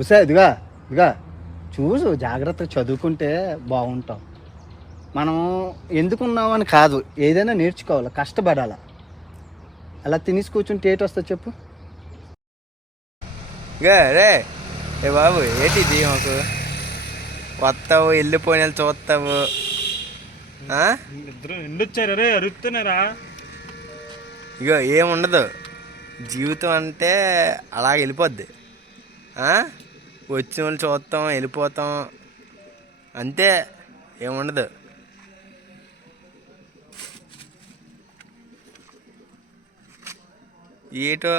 ఉసా ఇదిగా ఇదిగా చూసు జాగ్రత్తగా చదువుకుంటే బాగుంటాం. మనం ఎందుకున్నామని కాదు, ఏదైనా నేర్చుకోవాలి, కష్టపడాలి. అలా తినేసి కూర్చుంటే ఏటి వస్తుంది చెప్పు? రే ఏ బాబు ఏంటిది మాకు వస్తావు వెళ్ళిపోయిన చూస్తావు ఇద్దరు ఎండొచ్చారు రే అరుస్తున్నారా? ఇగో ఏముండదు, జీవితం అంటే అలా వెళ్ళిపోద్ది. వచ్చిన వాళ్ళు చూస్తాం వెళ్ళిపోతాం అంతే, ఏముండదు. ఏటో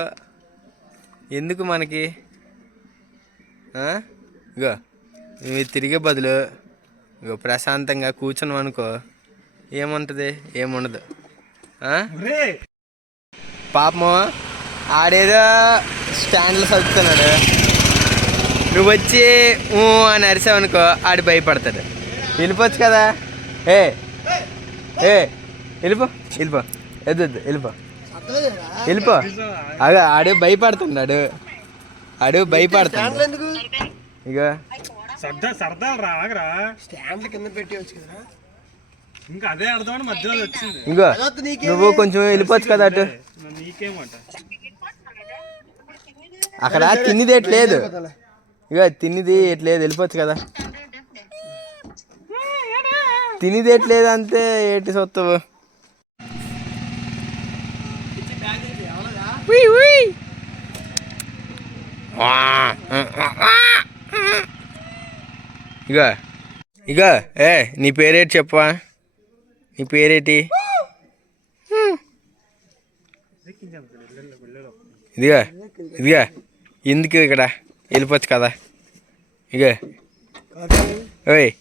ఎందుకు మనకి ఇగో నువ్వు తిరిగే బదులు ఇగో ప్రశాంతంగా కూర్చున్నాం అనుకో, ఏముంటుంది, ఏముండదు. పాపము ఆడేదో స్టాండ్లో చదువుతున్నాడు, నువ్వు వచ్చి అని అరిసావనుకో ఆడు భయపడతాడు. వెళ్ళిపోవచ్చు కదా. ఏ ఏ వెళ్ళిపో వెళ్ళిపో, వద్దు వెళ్ళిపో వెళ్ళిపో. అదే ఆడు భయపడుతున్నాడు, ఆడు భయపడుతున్నాడు. ఇక సరదాలు రాగరా, స్టాండ్ కింద పెట్టవచ్చు కదా. ఇంకా అదే అర్థమని మధ్యలో వచ్చింది. ఇంకో నువ్వు కొంచెం వెళ్ళిపోవచ్చు కదా అటు. నీకేమంట అక్కడ తిన్నిది ఎట్లేదు, ఇక తిన్నిది ఎట్లేదు, వెళ్ళిపోవచ్చు కదా. తినిది ఎట్లేదు అంతే, ఏంటి సొత్తవు. ఇక ఇక నీ పేరేటి చెప్పవా, నీ పేరేటి? ఇదిగా ఇదిగా ఎందుకు ఇక్కడ వెళ్ళిపోవచ్చు కదా. ఇక ఓయ్